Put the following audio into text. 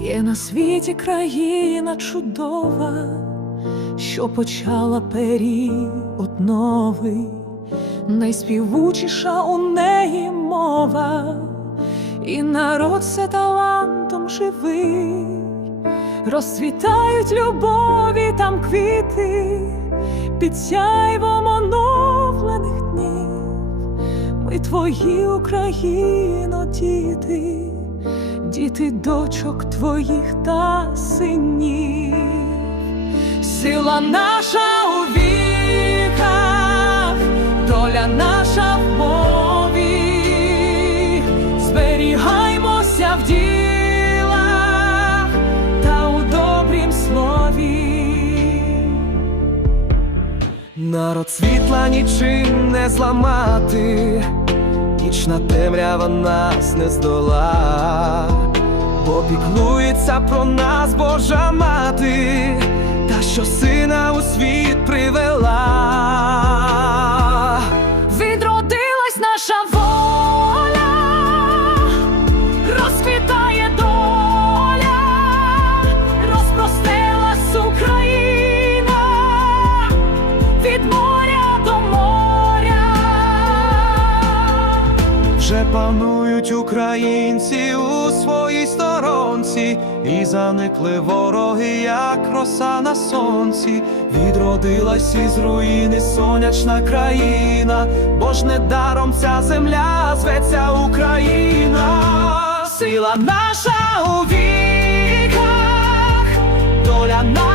Є на світі країна чудова, що почала період новий, найспівучіша у неї мова, і народ все талантом живий, розцвітають любові там квіти, під сяйвом оновлених днів. Ми твої Україно, діти, діти дочок твоїх та синів. Сила наша у віках, доля наша в мові, зберігаймося в ділах та у добрім слові. Народ світла нічим не зламати, нічна темрява нас не здола, бо про нас Божа мати, та що сина у світ привела. Вже панують українці у своїй сторонці, і заникли вороги, як роса на сонці. Відродилась із руїни сонячна країна, бо ж недаром ця земля зветься Україна. Сила наша у віках, доля наша.